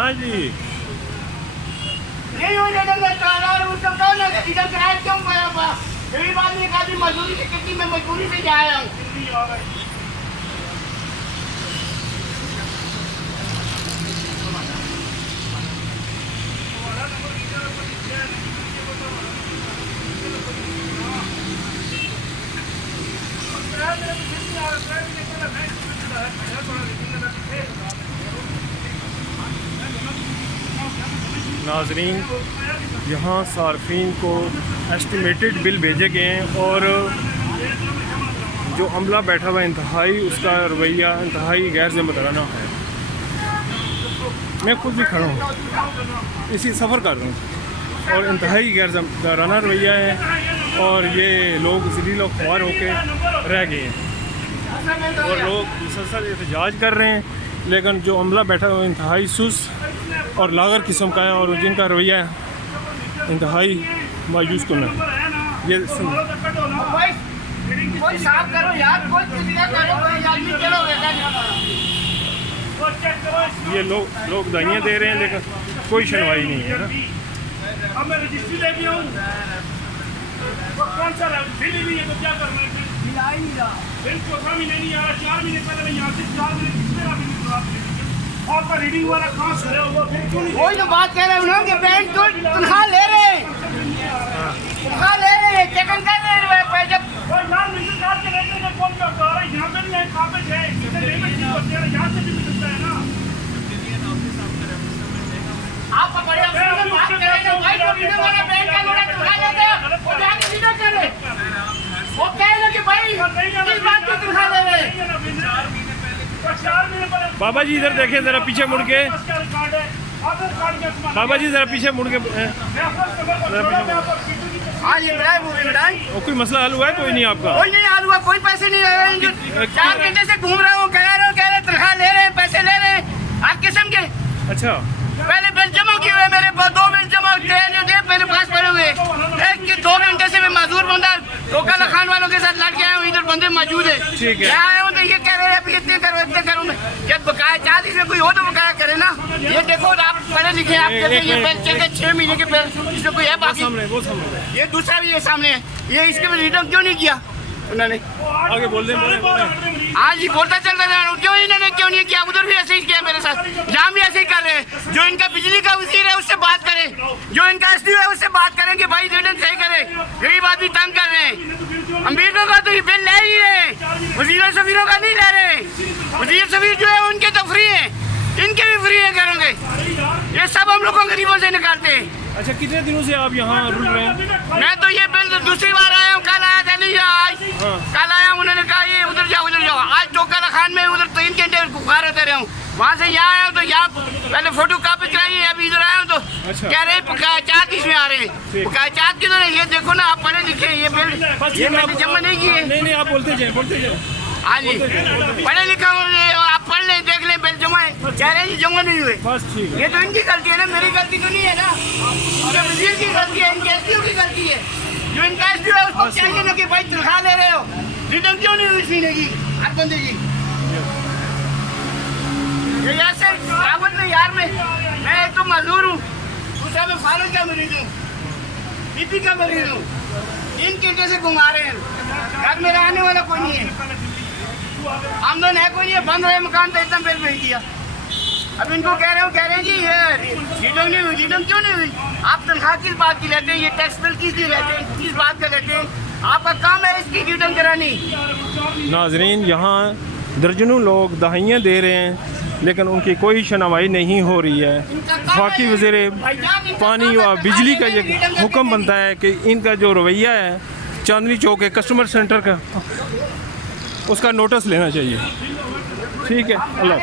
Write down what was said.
हाँ जी। नहीं हो गरीब आदमी का भी मजदूरी से कितनी मैं मजबूरी से जा आया हूँ। नाजरीन, यहाँ सार्फिन को एस्टिमेटेड बिल भेजे गए हैं और जो अमला बैठा हुआ है इंतहाई उसका रवैया इंतहाई गैर ज़िम्मेदाराना है। मैं खुद भी खड़ा हूँ, इसी सफ़र कर रहा हूँ और इंतहाई गैर ज़िम्मेदाराना रवैया है और ये लोग ज़लील और ख्वार होकर रह गए हैं और लोग मुसलसल एहतजाज कर रहे हैं, लेकिन जो अमला बैठा हुआ इंतहाई सुस्त और लागर किस्म का है और जिनका रवैया इंतहाई मायूस कुन है। ये कोई साफ करो यार, कोई करो, ये लोग दाइयाँ दे रहे हैं लेकिन कोई सुनवाई नहीं है ना। अब मैं रजिस्ट्री लेके आऊँ, कौन सा बिल ही नहीं है तो क्या करना है? मिला ही नहीं रहा बिल 4 महीने नहीं आ रहा, 4 महीने पहले मैं यहाँ से 4 महीने पिछले का बिल खराब है। आपका रीडिंग वाला कहाँ से है? वो फिर क्यों नहीं? वही तो बात कह रहे हैं उन्होंने कि बैंक तो तनख्वाह ले रहे हैं, तनख्वाह ले रहे हैं, चेकन कर रहे हैं पैसे। कोई लाल मिलकर काट के लेते हैं, कौन करता है? यहाँ पे भी है, कागज है, इतने लेने की होते हैं, यहाँ से भी मिलता है ना। आप बड़े अफसर से बात करेंगे, भाई जो वीडियो वाला बैंक का लोड़ा तनख्वाह लेते हैं वो जाके वीडियो करे, वो कहेगा कि भाई किस बात की तनख्वाह ले रहे हैं। बाबा जी इधर देखिए ज़रा पीछे मुड़ के, बाबा जी ज़रा पीछे मुड़ के। हाँ ये मिलाए वो भी मिलाए। और कोई मसला हल हुआ है? कोई नहीं आपका? कोई नहीं हाल हुआ, कोई पैसे नहीं आए। 4 घंटे से घूम रहा हूँ, कह रहे तनख्वाह ले रहे हैं, पैसे ले रहे हैं हर किस्म के। अच्छा, पहले बिल जमा किए हुए मेरे पास, 2 बिल जमा मेरे पास पड़े हुए। एक के 2 घंटे से मैं मजदूर बंदा टोका खान वालों के साथ लड़ के आया हूँ, इधर बंदे मौजूद है। ठीक है। मैं आया हूँ तो ये कह रहे हैं अभी इतने करो मैं जब बकाया चार्ज इसमें कोई हो तो बकाया करे ना। ये देखो आप पढ़े लिखे, आप कहते ये बिल चल गए 6 महीने के बिल, इसमें कोई है बाकी? वो सामने ये दूसरा भी ये सामने है, ये इसके में रिटर्न क्यों नहीं किया उन्होंने? आगे बोल दें। हाँ जी बोलता चल रहा है, क्यों इन्होंने क्यों नहीं किया? उधर भी ऐसे ही किया मेरे साथ, जहाँ भी ऐसे ही कर रहे हैं। जो इनका बिजली का वजीर है उससे बात करें, जो इनका एसडीओ है उससे बात करें कि भाई रिटर्न सही करे। गरीब आदमी तंग कर रहे हैं, अमीरों का तो ये बिल ले ही रहे, वजीरों सफीरों का नहीं ले रहे। वजीर सफीर जो है उनके तो फ्री है, इनके भी फ्री है करोगे। ये सब हम लोगों गरीबों से निकालते हैं। अच्छा, कितने दिनों से आप यहाँ रुक रहे हैं? मैं तो ये बिल दूसरी बार आया हूँ, कल आया था नहीं आज, कल आया उन्होंने कहा ये उधर जाओ। आज टोका खान में उधर 3 घंटे बुखार रहते रहे हूँ, वहाँ से यहाँ आया हूँ तो यहाँ पहले फोटो कापी कराई है, अभी इधर आया हूँ तो कह रहे बकाया चार्ज इसमें आ रहे हैं। बकाया चार्ज किधर है? ये देखो ना, आप पढ़े लिखे, ये बिल ये मैंने जमा नहीं किए। नहीं आप बोलते जाए। हाँ जी पढ़े लिखा हूँ, आप पढ़ लें देख लें बिल जमा है, कह रहे हैं जमा नहीं हुए। बस ठीक है। ये तो इनकी गलती है ना, मेरी गलती तो नहीं है ना, ये वजीर की गलती है, इनके एसडीओ की गलती है। जो इनका एसडीओ है उसको चाहिए ना कि भाई तनख्वाह ले रहे हो, रिटर्न क्यों नहीं हुई महीने की हर बंदे की? ये ऐसे काबत में यार मैं एक तो मजदूर हूँ, दूसरा मैं फारूक का मरीज हूँ, बीपी का मरीज हूँ। 3 घंटे से घुमा रहे हैं, घर में रहने वाला कोई नहीं है, आमदन है कोई नहीं है, बंद रहे मकान तो इतना बिल भेज दिया। अब इनको कह रहे हैं जी ये रिटर्न नहीं हुई। रिटर्न क्यों नहीं हुई? आप तनख्वाह किस बात की लेते हैं? ये टैक्स बिल किस लिए लेते हैं? किस बात का लेते हैं? आपका काम है इसकी रिटर्न करानी। नाजरीन, यहाँ दर्जनों लोग दहाइयाँ दे रहे हैं लेकिन उनकी कोई सुनवाई नहीं हो रही है। वफाकी वज़ीर पानी और बिजली का ये हुक्म बनता है कि इनका जो रवैया है चांदनी चौक के कस्टमर सेंटर का, उसका नोटिस लेना चाहिए। ठीक है, अल्लाह।